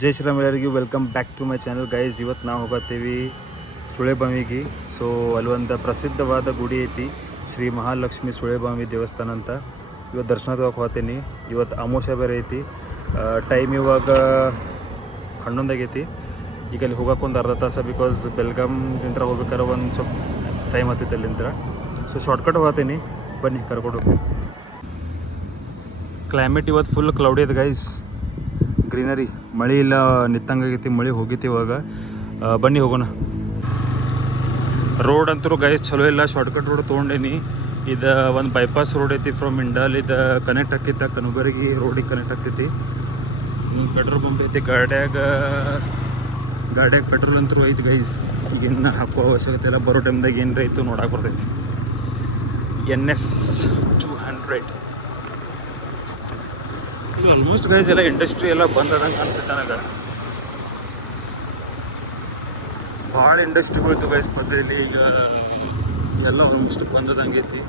ಜೈ ಶ್ರೀರಾಮ್ ಎಲ್ಲರಿಗೂ welcome back to my channel guys. ಇವತ್ತು ನಾವು ಹೋಗತ್ತೀವಿ ಸುಳೆಬಾವಿಗೆ. ಸೊ ಅಲ್ಲೊಂದು ಪ್ರಸಿದ್ಧವಾದ ಗುಡಿ ಐತಿ, ಶ್ರೀ ಮಹಾಲಕ್ಷ್ಮಿ ಸುಳೆಬಾವಿ ದೇವಸ್ಥಾನ ಅಂತ. ಇವತ್ತು ದರ್ಶನಕ್ಕೆ ಹೋಗ್ತೀನಿ. ಇವತ್ತು ಅಮಾವಾಸ್ಯೆ ಬೇರೆ ಐತಿ. ಟೈಮ್ ಇವಾಗ 11 ಆಗೈತಿ. ಈಗ ಅಲ್ಲಿ ಹೋಗೋಕೆ ಒಂದು ಅರ್ಧ ತಾಸು, ಬಿಕಾಸ್ ಬೆಲ್ಗಾಮ್ದಿಂದ ಹೋಗ್ಬೇಕಾದ್ರೆ ಒಂದು ಸ್ವಲ್ಪ ಟೈಮ್ ಹತ್ತೈತೆ ಅಲ್ಲಿಂದ. ಸೊ ಶಾರ್ಟ್ಕಟ್ ಹೋಗ್ತೀನಿ, ಬನ್ನಿ ಕರ್ಕೊಂಡು ಹೋಗ್ತೀನಿ. ಕ್ಲೈಮೇಟ್ ಇವತ್ತು ಫುಲ್ ಕ್ಲೌಡಿ ಐತೆ ಗೈಸ್, ಗ್ರೀನರಿ. ಮಳೆ ಇಲ್ಲ, ನಿತ್ತಂಗಾಗೈತಿ. ಮಳೆ ಹೋಗೈತಿ ಇವಾಗ. ಬನ್ನಿ ಹೋಗೋಣ. ರೋಡ್ ಅಂತೂ ಗೈಸ್ ಚಲೋ ಇಲ್ಲ, ಶಾರ್ಟ್ಕಟ್ ರೋಡ್ ತೊಗೊಂಡೇನಿ. ಇದು ಒಂದು ಬೈಪಾಸ್ ರೋಡ್ ಐತಿ ಫ್ರಮ್ ಇಂಡಾಲ್. ಇದು ಕನೆಕ್ಟ್ ಆಕೈತೆ ಕನಬರಗಿ ರೋಡಿಗೆ ಕನೆಕ್ಟ್ ಆಗ್ತೈತಿ. ಪೆಟ್ರೋಲ್ ಪಂಪ್ ಐತಿ ಗಾಡ್ಯಾಗ ಪೆಟ್ರೋಲ್ ಅಂತೂ ಐತಿ ಗೈಸ್. ಈಗಿನ್ನ ಹಾಕೋ ಅವಶ್ಯಕತೆ ಇಲ್ಲ. ಬರೋ ಟೈಮ್ದಾಗ ಏನಾರ ಐತು ನೋಡಕ್ಕೆ ಬರ್ತೈತಿ. NS 200 ಈಗ ಆಲ್ಮೋಸ್ಟ್ ಗೈಸ್ ಎಲ್ಲ ಇಂಡಸ್ಟ್ರಿ ಎಲ್ಲ ಬಂದ್ ಆದಂಗೆ ಅನ್ಸುತ್ತೆ ನನಗೆ. ಭಾಳ ಇಂಡಸ್ಟ್ರಿಗಳು ಗೈಸ್ ಬದ್ದಲ್ಲಿ ಈಗ ಎಲ್ಲ ಆಲ್ಮೋಸ್ಟ್ ಬಂದದಂಗೆ ಐತಿ.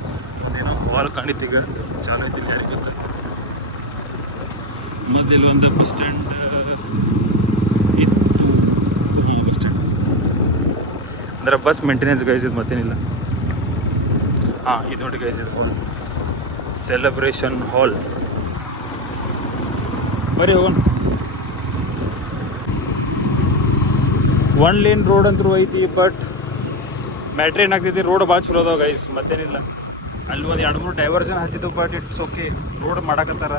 ಅದೇನೋ ಹಾಲ್ ಕಾಣಿತ್ತು, ಈಗ ಚಾಲು ಐತಿ ಯಾರಿಗೆ ಗೊತ್ತ. ಮತ್ತು ಇಲ್ಲೊಂದು ಬಸ್ ಸ್ಟ್ಯಾಂಡ್ ಇತ್ತು. ಬಸ್ ಸ್ಟ್ಯಾಂಡ್ ಅಂದ್ರೆ ಬಸ್ ಮೇಂಟೆನೆನ್ಸ್ ಗೈಸ್, ಇದು ಮತ್ತೇನಿಲ್ಲ. ಇದು ನೋಡಿ ಗೈಸ್, ಇದು ಸೆಲೆಬ್ರೇಷನ್ ಹಾಲ್. ಬರೀ ಹೋಗೋಣ. 1 ಲೇನ್ ರೋಡ್ ಅಂತೂ ಐತಿ, ಬಟ್ ಮ್ಯಾಟ್ರ್ ಏನಾಗ್ತೈತಿ, ರೋಡ್ ಭಾಳ ಚಲೋ ಅದಾವ ಗೈಸ್, ಮತ್ತೇನಿಲ್ಲ. ಅಲ್ಲಿ ಒಂದು 2-3 ಡೈವರ್ಷನ್ ಹತ್ತಿತ್ತು, ಬಟ್ ಇಟ್ಸ್ ಓಕೆ. ರೋಡ್ ಮಾಡಕತ್ತಾರ.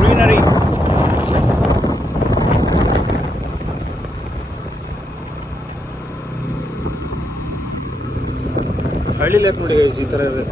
ಗ್ರೀನರಿ. ಹಳ್ಳಿ ಲೆಕ್ಕ ನೋಡಿ ಗೈಸ್, ಈ ಥರ ಇದೆ.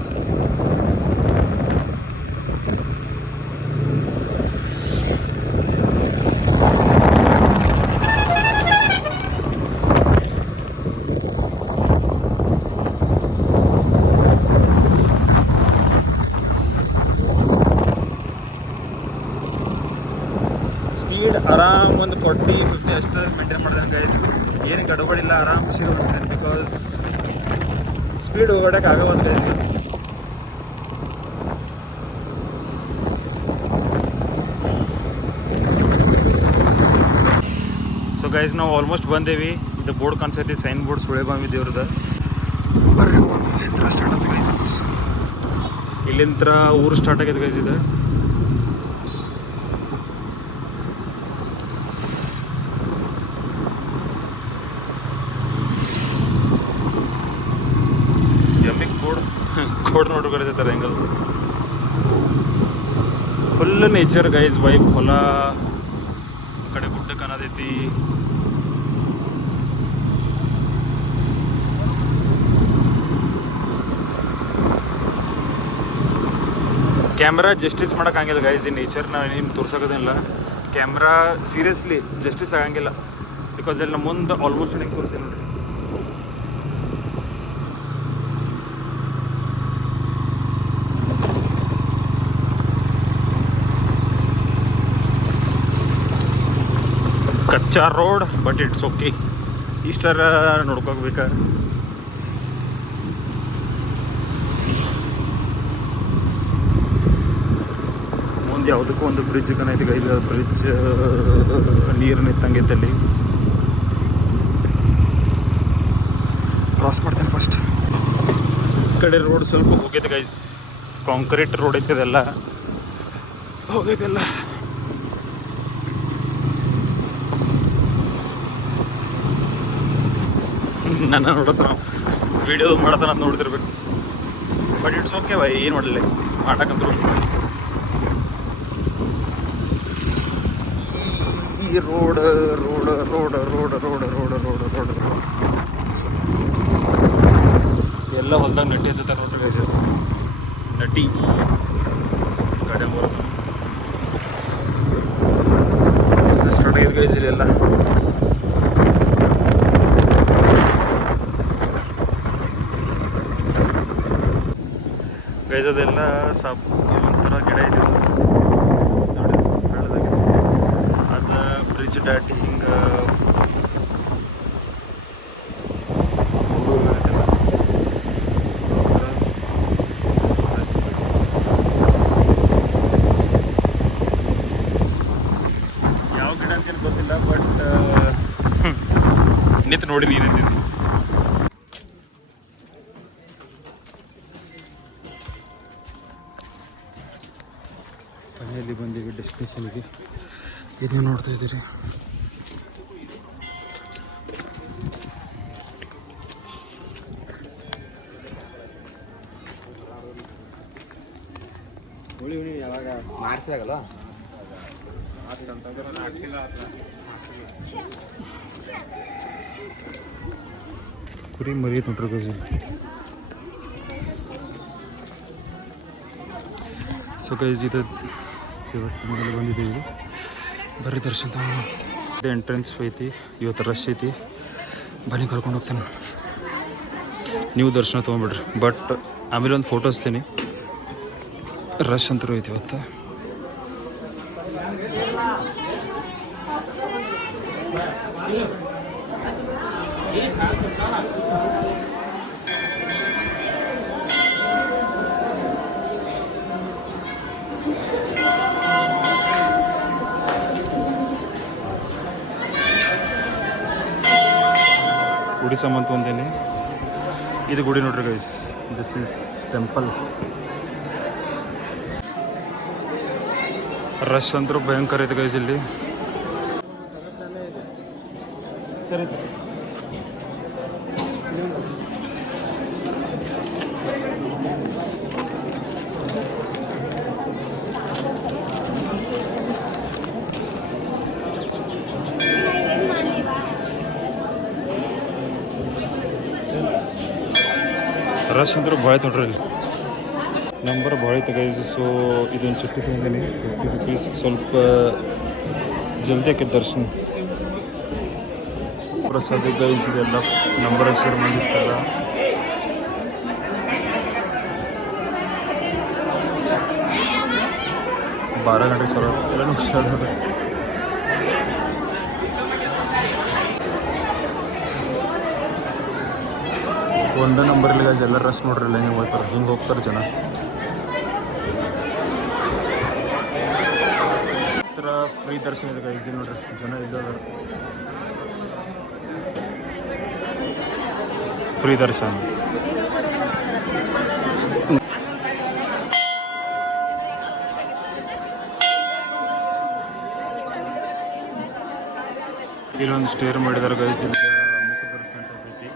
ಸ್ಪೀಡ್ ಆರಾಮ್ ಒಂದು 40-50 ಅಷ್ಟು ಮೇಂಟೈನ್ ಮಾಡಿದಾನೆ ಗೈಸ್. ಏನು ಗಡಬಡಿಲ್ಲ, ಆರಾಮ್ ಖುಷಿ ಮಾಡ್ತಾನೆ. ಬಿಕಾಸ್ ಸ್ಪೀಡ್ ಹೋಗೋಡಕ್ಕೆ ಆಗವಲ್ಲ ಗೈಸ್. ಸೊ ಗೈಸ್ ನಾವು ಆಲ್ಮೋಸ್ಟ್ ಬಂದೇವಿ. ಇದು ಬೋರ್ಡ್ ಕಾಣಿಸೈತಿ, ಸೈನ್ ಬೋರ್ಡ್ ಸುಳೆಬಾವಿ ದೇವ್ರದ. ಬರ್ರಿ ಇಲ್ಲಿಂದ ಸ್ಟಾರ್ಟ್ ಆಯ್ತು ಗೈಸ್. ಇಲ್ಲಿಂದ ಊರು ಸ್ಟಾರ್ಟ್ ಆಗೈತೆ ಗೈಸ್. ಇದು ಕೋಡ್ ನೋಡ್ರಿ ಕರೀತಾರೆ ಹೆಂಗಲ್. Full nature guys, vibe. ಹೊಲ ಆ ಕಡೆ ಗುಡ್ಡ ಕಾಣತೈತಿ. ಕ್ಯಾಮ್ರಾ ಜಸ್ಟಿಸ್ ಮಾಡೋಕ್ಕಾಗಿಲ್ಲ ಗೈಸ್. ಈ ನೇಚರ್ನ ಏನು ತೋರ್ಸೋಗೋದಿಲ್ಲ. ಕ್ಯಾಮ್ರಾ ಸೀರಿಯಸ್ಲಿ ಜಸ್ಟಿಸ್ ಆಗಂಗಿಲ್ಲ, ಬಿಕಾಸ್ ಎಲ್ಲ ಮುಂದೆ ಆಲ್ಮೋಸ್ಟ್ ಹೆಂಗೆ ತೋರಿಸಿ ನೋಡ್ರಿ. ಕಚ್ಚಾ ರೋಡ್, ಬಟ್ ಇಟ್ಸ್ ಓಕೆ. ಈಸ್ಟರ್ ನೋಡ್ಕೋಬೇಕು. ಮುಂದೆ ಯಾವುದಕ್ಕೂ ಒಂದು ಬ್ರಿಡ್ಜ್ ಕಾಣೈತಿ ಗೈಸ್. ಬ್ರಿಡ್ಜ್ ನೀರು ನಿಂತಂಗೈತೆ ಅಲ್ಲಿ. ಕ್ರಾಸ್ ಮಾಡ್ತೇನೆ ಫಸ್ಟ್. ಈ ಕಡೆ ರೋಡ್ ಸ್ವಲ್ಪ ಹೋಗೈತೆ ಗೈಸ್, ಕಾಂಕ್ರೀಟ್ ರೋಡ್ ಐತೆ. ಅದೆಲ್ಲ ಹೋಗೈತೆಲ್ಲ. ನನ್ನ ನೋಡೋದು ನಾವು ವೀಡಿಯೋ ಮಾಡೋದನ್ನ ನೋಡ್ತಿರ್ಬೇಕು, ಬಟ್ ಇಟ್ಸ್ ಓಕೆ ಬೈ. ಏನು ಮಾಡಲಿ ಮಾಡಕ್ಕಂತೂ. ಈ road road road road road road road road ಎಲ್ಲ ಹೊಲ್ದಾಗ ನಟಿ ಹಚ್ಚತ್ತ ನೋಡ್ರಿ ಗೈಸ್. ನಟಿ ಗಾಡಿ ಸ್ಟಾರ್ಟ್ ಆಗಿದೆ ಗೈಸ್ ಇಲ್ಲೆಲ್ಲ. ಗೈಸ್ ಅದೆಲ್ಲ ಒಂಥರ ಗಿಡ ಐತಿ ನೋಡಿ, ಬೆಳೆದಾಗಿದೆ. ಅದು ಬ್ರಿಡ್ಜ್ ದಾಟಿ ಹಿಂಗೆ ಹೆಂಗಿತ್ತು ನೋಡಿ ನೀನಂತಿದ್ದಿ. ಮನೆಯಲ್ಲಿ ಬಂದೀವಿ ಡೆಸ್ಟಿನೇಷನ್ಗೆ. ಇದು ನೋಡ್ತಾ ಇದ್ದೀರಿ, ಯಾವಾಗ ಮಾಡಿಸಿದಾಗಲ್ಲ ಕುರಿ ಮರಿ ನೋಡ್ರಿ ಗೈಸ್. ಸೊ ಗೈಸ್ ಇದು ದೇವಸ್ಥಾನದಲ್ಲಿ ಬಂದಿದ್ದೀವಿ, ಬರೀ ದರ್ಶನ ತಗೊಂಡು. ಇದು ಎಂಟ್ರೆನ್ಸ್ ಐತಿ, ಇವತ್ತು ರಶ್ ಐತಿ, ಬನ್ನಿ ಕರ್ಕೊಂಡು ಹೋಗ್ತಾನೆ. ನೀವು ದರ್ಶನ ತೊಗೊಂಬಿಡ್ರಿ, ಬಟ್ ಆಮೇಲೆ ಒಂದು ಫೋಟೋ ಹಚ್ತೀನಿ. ರಶ್ ಅಂತರೂ ಐತಿ ಇವತ್ತು. ಗುಡಿ ಸಾಮಾನು ತೊಗೊಂಡೇನೆ. ಇದು ಗುಡಿ ನೋಡ್ರಿ guys, this is temple. Rush ಅಂತರೂ ಭಯಂಕರ ಐತೆ ಗೈಸ್ ಇಲ್ಲಿ. ಸರಿ ರಶ್ ಅಂತರೂ ಭಾಳ ಐತೆ ನೋಡ್ರಿ ಇಲ್ಲಿ. ನಂಬರ್ ಭಾಳ ಐತೆ ಗೈಸ್. ಸೊ ಇದೊಂದು ಚುಟ್ಟಿ ತೊಗೊಂಡಿನಿ, 50 ರೂಪೀಸ್. ಸ್ವಲ್ಪ ಜಲ್ದಿ ಆಕೈತೆ ದರ್ಶನ. ಪ್ರಸಾದ ಗೈಸ್ ಇದೆಲ್ಲ ನಂಬರ್ ಹೆಸರು ಮಂದಿ ಇಷ್ಟಲ್ಲ. ಬಾರ ಗಂಟೆಗೆ ಚಲೋ ಎಲ್ಲ ನುಗ್ಸಾಡ. ಒಂದೇ ನಂಬರ್ ಇಲ್ಲ ಗೈಸ್, ಎಲ್ಲ ರಶ್ ನೋಡ್ರಿಲ್ಲ ಹಿಂಗೆ ಹೋಗ್ತಾರೆ, ಹಿಂಗೆ ಹೋಗ್ತಾರೆ ಜನ. ಈ ಥರ ಫ್ರೀ ದರ್ಶನ ಇದೆ ಗೈಸ್, ನೋಡ್ರಿ ಜನ ಇಲ್ಲದ ಫ್ರೀ ದರ್ಶನ. ಇಲ್ಲೊಂದು ಸ್ಟೇರ್ ಮಾಡಿದಾರೆ ಗೈಸ್, ಮುಖ ದರ್ಶನ ಐತಿ.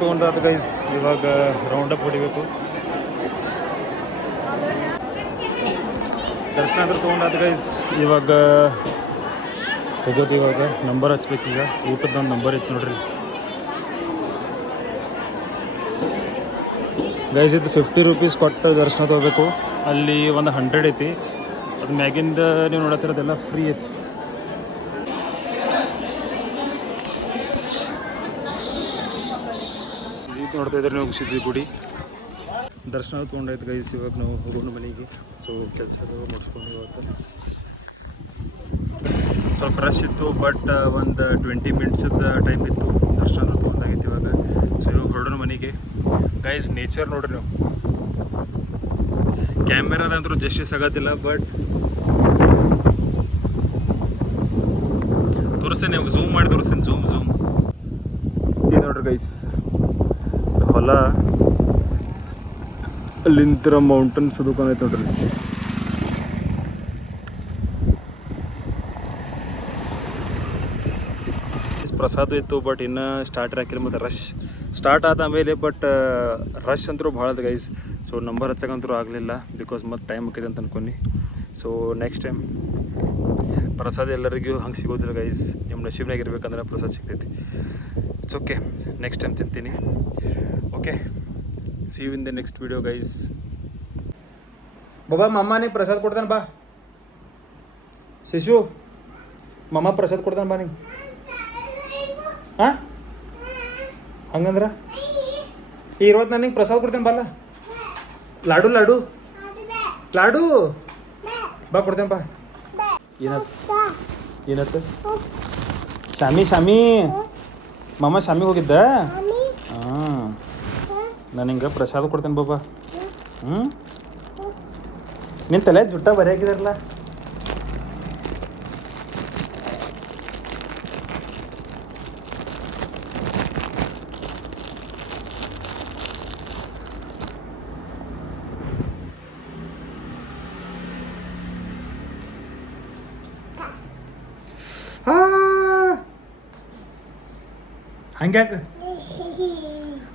ತೊಗೊಂಡ್ರಾದ ಗೈಸ್, ಇವಾಗ ರೌಂಡ್ ಅಪ್ ಹೊಡಿಬೇಕು. ದರ್ಶನ ಅಂದ್ರೆ ತೊಗೊಂಡಾದ ಗೈಸ್, ಇವಾಗ ಹೋಗೋದು. ಇವಾಗ ನಂಬರ್ ಹಚ್ಬೇಕು. ಈಗ ಊಟದ ಒಂದು ನಂಬರ್ ಇತ್ತು ನೋಡ್ರಿ ಗೈಸ್. ಇದು 50 ರೂಪೀಸ್ ಕೊಟ್ಟು ದರ್ಶನ ತೊಗೋಬೇಕು. ಅಲ್ಲಿ ಒಂದು 100 ಐತಿ, ಅದು ಮ್ಯಾಗಿಂದ ನೀವು ನೋಡತ್ತಿರೋದೆಲ್ಲ ಫ್ರೀ ಐತಿ. ನೋಡ್ತಾ ಇದ್ರೆ ನೀವು ಮುಗಿಸಿದ್ವಿ ಗುಡಿ ದರ್ಶನ ತೊಗೊಂಡಾಯ್ತು ಗೈಸ್. ಇವಾಗ ನಾವು ಹೋಗೋಣ ಮನೆಗೆ. ಸೊ ಕೆಲಸ ಮುಗಿಸ್ಕೊಂಡು ಇವತ್ತು ಸ್ವಲ್ಪ ರಶ್ ಇತ್ತು, ಬಟ್ ಒಂದು 20 ಮಿನಿಟ್ಸದ ಟೈಮ್ ಇತ್ತು. ದರ್ಶನ ತೊಗೊಂಡಾಗಿತ್ತು ಇವಾಗ. ಸೊ ಇವಾಗ ಹೊರಡೋಣ ಮನೆಗೆ ಗೈಸ್. ನೇಚರ್ ನೋಡ್ರಿ ನೀವು, ಕ್ಯಾಮೆರಾದಂತೂ ಜಸ್ಟಿಸ್ ಆಗೋದಿಲ್ಲ, ಬಟ್ ತೋರಿಸ್ತೇನೆ ನಿಮ್ಗೆ, ಝೂಮ್ ಮಾಡಿ ತೋರಿಸ್ತೇನೆ. ಝೂಮ್ ಇದು ನೋಡ್ರಿ ಗೈಸ್, ಹೊಲ ಅಲ್ಲಿಂತರ ಮೌಂಟನ್ಸ್ ದುಕಾನೈತೆ ನೋಡ್ರಿ. ಪ್ರಸಾದ ಇತ್ತು, ಬಟ್ ಇನ್ನೂ ಸ್ಟಾರ್ಟರ್ ಹಾಕಿಲ್ಲ. ಮತ್ತು ರಶ್ ಸ್ಟಾರ್ಟ್ ಆದ ಆಮೇಲೆ, ಬಟ್ ರಶ್ ಅಂತೂ ಭಾಳ ಅದ ಗೈಸ್. ಸೊ ನಂಬರ್ ಹಚ್ಚಕ್ಕಂತೂ ಆಗಲಿಲ್ಲ, ಬಿಕಾಸ್ ಮತ್ತು ಟೈಮ್ ಹಾಕಿದೆ ಅಂತ ಅನ್ಕೊಂಡು. ಸೊ ನೆಕ್ಸ್ಟ್ ಟೈಮ್ ಪ್ರಸಾದ ಎಲ್ಲರಿಗೂ ಹಂಗೆ ಸಿಗೋದಿಲ್ಲ ಗೈಸ್. ನಿಮ್ಮ ನಶೀಬ್ನಾಗ ಇರ್ಬೇಕಂದ್ರೆ ಪ್ರಸಾದ ಸಿಗ್ತೈತಿ. ಇಟ್ಸ್ ಓಕೆ, ನೆಕ್ಸ್ಟ್ ಟೈಮ್ ತಿಂತೀನಿ. Okay, see you in the next video guys. ಬಾಬಾ ಮಮ್ಮನೇ ಪ್ರಸಾದ ಕೊಡ್ತಾನೆ ಬಾ ಶಿಶು ಮಮ್ಮ ಪ್ರಸಾದ ಕೊಡ್ತಾನೆ ಬಾ ನಿಂಗೆ ಹಾಂ ಹಂಗಂದ್ರ ಈ ಇರೋದು ನಾನು ನಿಂಗೆ ಪ್ರಸಾದ ಕೊಡ್ತೇನೆ ಬಲ್ಲ ಲಾಡು ಲಾಡು ಲಾಡು ಬಾ ಕೊಡ್ತೇನೆ ಬಾ ಏನತ್ತ ಶಾಮಿ ಶಾಮಿ ಮಮ್ಮ ಶಾಮಿಗೆ ಹೋಗಿದ್ದ ಹಾಂ ನಾನು ಹಿಂಗೆ ಪ್ರಸಾದ ಕೊಡ್ತೇನೆ ಬಾಬಾ ಹ್ಞೂ ನಿನ್ನ ತಲೆ ಜುಟ್ಟ ಬರೀ ಹಾಕಿದಾರಲ್ಲ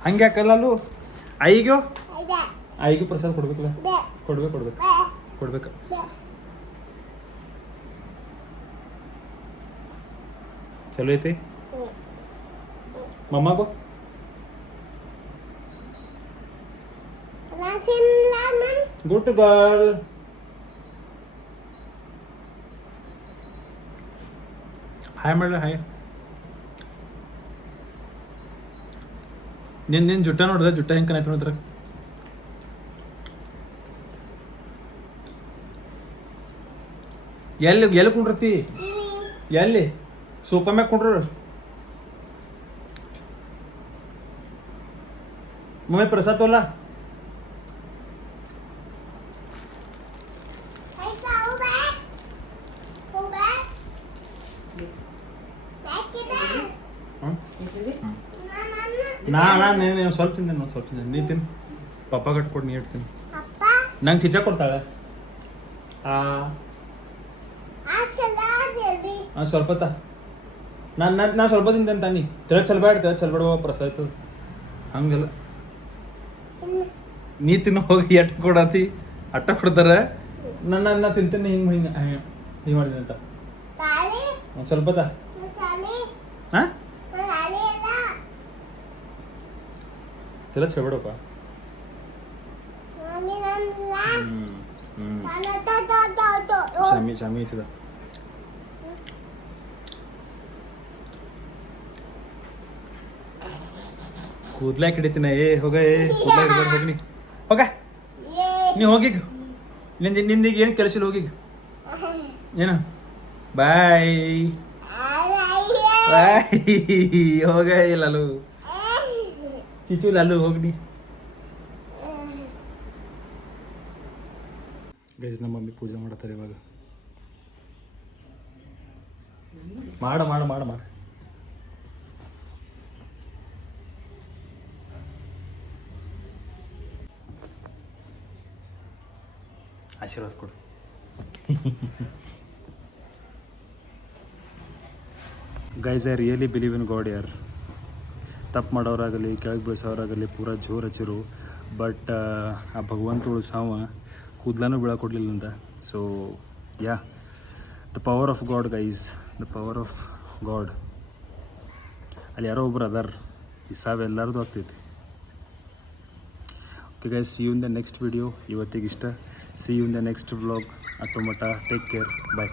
ಹಂಗ್ಯಾಕಲ್ಲ ಅಲ್ಲೂ ಐಗೂ ಪ್ರಸಾದ ಕೊಡ್ಬೇಕಲ್ಲ ಕೊಡ್ಬೇಕು ಚಲೋ ಐತಿ ಮಮ್ಮಗೋ ಗುಡ್ ಗರ್ಲ್ ಹಾಯ್ ಮಾಡಲ ಹಾಯ್ ನಿನ್ನ ಜುಟ್ಟ ನೋಡ್ದ ಜುಟ್ಟ ಹೆಂಗೆ ಕನಾಯ್ತು ನೋಡಿದ್ರ ಎಲ್ಲಿ ಕುಂಡ್ರತಿ ಎಲ್ಲಿ ಸೋಫಾ ಮ್ಯಾಗ ಕುಂಡ್ರ ಮಮ್ಮಿ ಪ್ರಸಾದ್ ತೋಲ್ಲ ನಾನು ಸ್ವಲ್ಪ ತಿಂದೆ ನೀ ತಿನ್ನು ಪಪ್ಪ ಕಟ್ಕೊಡು ನೀ ಇಡ್ತೀನಿ ನಂಗೆ ಚಿಚ್ಚ ಕೊಡ್ತಾಳೆ ಹಾಂ ಸ್ವಲ್ಪ ನಾನು ಸ್ವಲ್ಪ ತಿಂತೇನೆ ತಾನಿ ತಿಳಕ್ ಸ್ವಲ್ಪ ಬೇಡ ಪ್ರಸಾದ ಆಯ್ತದ ಹಂಗೆಲ್ಲ ನೀ ತಿನ್ನು ಹೋಗಿ ಎಟ್ಟ ಕೊಡತಿ ಅಟ್ಟ ಕೊಡ್ತಾರ ನಾ ತಿಂತೇನೆ ಹಿಂಗೆ ಮಾಡಿದೆ ಅಂತ ಸ್ವಲ್ಪ ಹಾಂ ತಿಳಕ್ ಬೇಡಪ್ಪ ಶಾಮಿ ಐತದ ಕೂದ್ಲಾಕ್ ಹಿಡಿತೀನ ಕೂದ್ಲಾಕ್ ಹೋಗಿ ಹೋಗ ನೀ ಹೋಗಿಗ್ ನಿಂದೀಗ ಏನು ಕೆಲಸ ಹೋಗಿಗ್ ಏನು ಬಾಯ್ ಹೋಗ ಲಾಲು ಚಿಚು ಲಾಲು ಹೋಗಿ ಗೈಸ್ ನಮ್ಮ ಮಮ್ಮಿ ಪೂಜೆ ಮಾಡ್ತಾರೆ ಇವಾಗ ಮಾಡ ಆಶೀರ್ವಾದ ಕೊಡು guys I really believe in god ಯಾರ್ ತಪ್ಪು ಮಾಡೋರಾಗಲಿ ಕೆಳಗೆ ಬೀಳ್ಸೋರಾಗಲಿ ಪೂರಾ ಜೋರು ಹಚ್ಚಿರು ಬಟ್ ಆ ಭಗವಂತ ಉಳಿಸಾವ ಕೂದ್ಲಾನು ಬೀಳಕ್ಕೆ ಕೊಡಲಿಲ್ಲ ಅಂತ so ya the power of God guys the power of God ಅಲ್ಲಿ ಯಾರೋ ಒಬ್ರು ಅದಾರ ಈ ಸಾವು ಎಲ್ಲರದು ಆಗ್ತೈತಿ okay guys see you in the next video ಇವತ್ತಿಗೆ ಇಷ್ಟ see you in the next vlog ಅಟ್ಟು ಮಟ್ಟ ಟೇಕ್ ಕೇರ್ ಬಾಯ್